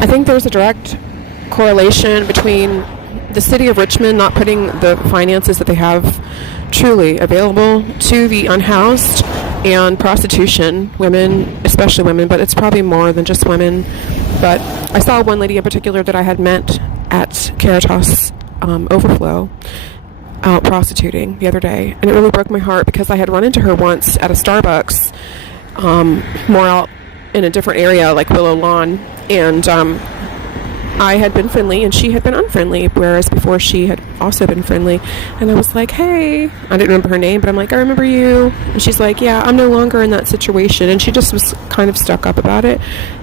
I think there's a direct correlation between the city of Richmond not putting the finances that they have truly available to the unhoused and prostitution, women, especially women, but it's probably more than just women. But I saw one lady in particular that I had met at Caritas Overflow out prostituting the other day, and it really broke my heart because I had run into her once at a Starbucks, more out in a different area like Willow Lawn, and I had been friendly and she had been unfriendly, whereas before she had also been friendly. And I was like, hey, I didn't remember her name, but I'm like, I remember you. And she's like, yeah, I'm no longer in that situation. And she just was kind of stuck up about it.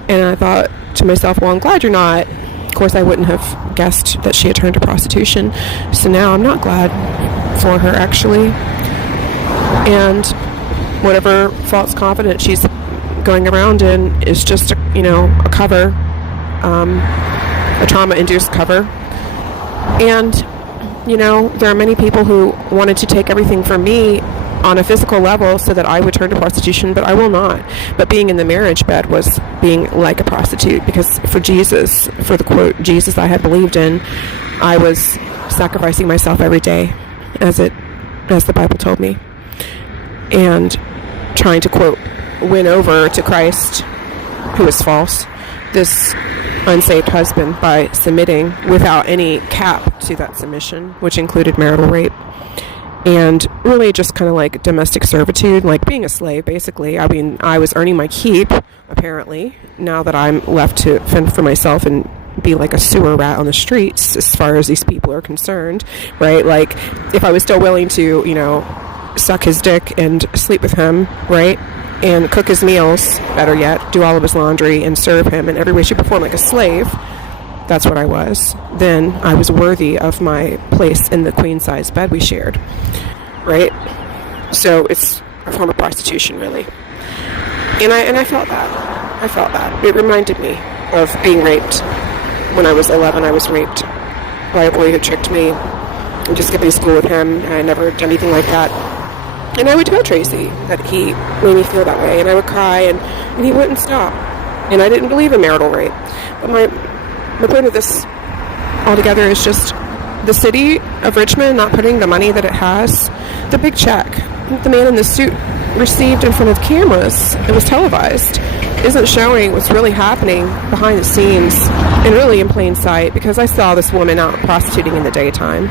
And I thought to myself, well, I'm glad you're not. Of course, I wouldn't have guessed that she had turned to prostitution. So now I'm not glad for her, actually. And whatever false confidence she's going around in is just, a cover, a trauma-induced cover. And, there are many people who wanted to take everything from me on a physical level so that I would turn to prostitution, but I will not. But being in the marriage bed was being like a prostitute, because for Jesus, for the quote Jesus I had believed in, I was sacrificing myself every day, as the Bible told me, and trying to quote win over to Christ, who is false, this unsaved husband by submitting without any cap to that submission, which included marital rape and really just kind of like domestic servitude, like being a slave, basically. I mean, I was earning my keep, apparently, now that I'm left to fend for myself and be like a sewer rat on the streets as far as these people are concerned, right? Like, if I was still willing to, suck his dick and sleep with him, right? And cook his meals, better yet, do all of his laundry and serve him in every way, shape, or form like a slave, that's what I was, then I was worthy of my place in the queen-size bed we shared, right? So it's a form of prostitution, really. And I felt that. It reminded me of being raped. When I was 11, I was raped by a boy who tricked me into skipping school with him. I had never done anything like that. And I would tell Tracy that he made me feel that way, and I would cry, and he wouldn't stop. And I didn't believe in marital rape. But my point of this altogether is just the city of Richmond not putting the money that it has, the big check the man in the suit received in front of cameras, it was televised, isn't showing what's really happening behind the scenes and really in plain sight, because I saw this woman out prostituting in the daytime.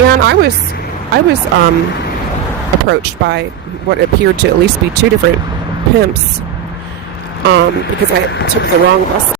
And I was approached by what appeared to at least be two different pimps, because I took the wrong bus